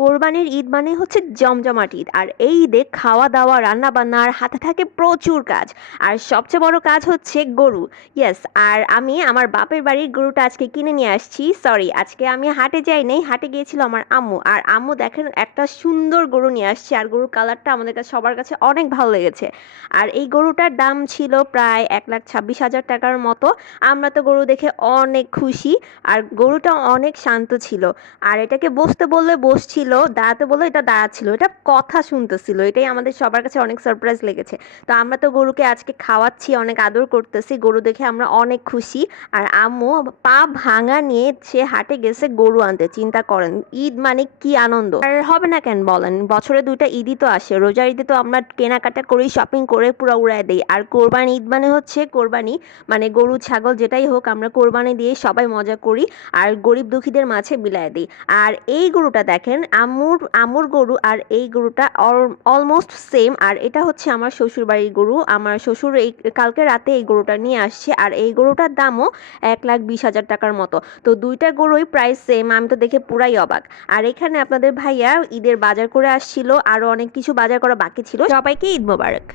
কোরবানির ঈদ মানে হচ্ছে জমজমাট ঈদ। আর এই ঈদে খাওয়া দাওয়া রান্না বান্না আর হাতে থাকে প্রচুর কাজ। আর সবচেয়ে বড় কাজ হচ্ছে গরু। ইয়েস, আর আমি আমার বাপের বাড়ির গরুটা আজকে কিনে নিয়ে আসছি। সরি, আজকে আমি হাটে যাই নাই, হাটে গিয়েছিল আমার আম্মু। আর আম্মু দেখেন একটা সুন্দর গরু নিয়ে আসছে, আর গরুর কালারটা আমাদের কাছে সবার কাছে অনেক ভালো লেগেছে। আর এই গরুটার দাম ছিল প্রায় 1,26,000 টাকার মতো। আমরা তো গরু দেখে অনেক খুশি। আর গরুটা অনেক শান্ত ছিল। আর এটাকে বসতে বললে বসছিল, দাঁড়াতে বললে এটা দাঁড়াচ্ছিল, এটা কথা শুনতেছিল। এটাই আমাদের সবার কাছে অনেক সারপ্রাইজ লেগেছে। তো আমরা তো গরুকে আজকে খাওয়াচ্ছি, অনেক আদর করতেছি, গরু দেখে আমরা অনেক খুশি। আর আম্মু পা ভাঙা নিয়ে সে হাটে গেছে গরু আনতে। চিন্তা করেন, ঈদ মানে কি আনন্দ! আর হবে না কেন বলেন, বছরে দুইটা ঈদই তো আসে। রোজার ঈদে তো আমরা কেনাকাটা করি, শপিং করে পুরো উড়ায় দেই। আর কোরবানি ঈদ মানে হচ্ছে কোরবানি, মানে গরু ছাগল যেটাই হোক আমরা কোরবানি দিয়ে সবাই মজা করি। আর গরিব দুঃখীদের মাঝে বিলায় দিই। আর এই গরুটা দেখেন, আম্মুর আম্মুর গরু আর এই গরুটা অলমোস্ট সেম। আর এটা হচ্ছে আমার শ্বশুর বাড়ির গরু। আমার শ্বশুর এই কালকে রাতে এই গরুটা নিয়ে আসছে। আর এই গরুটার দামও 1,20,000 টাকার মতো। তো দুইটা গরুই প্রাইস সেম। আমি তো দেখে পুরাই অবাক। আর এখানে আপনাদের ভাইয়া ঈদের বাজার করে আসছিল, আরো অনেক কিছু বাজার করা বাকি ছিল। সবাইকে ঈদ মোবারক।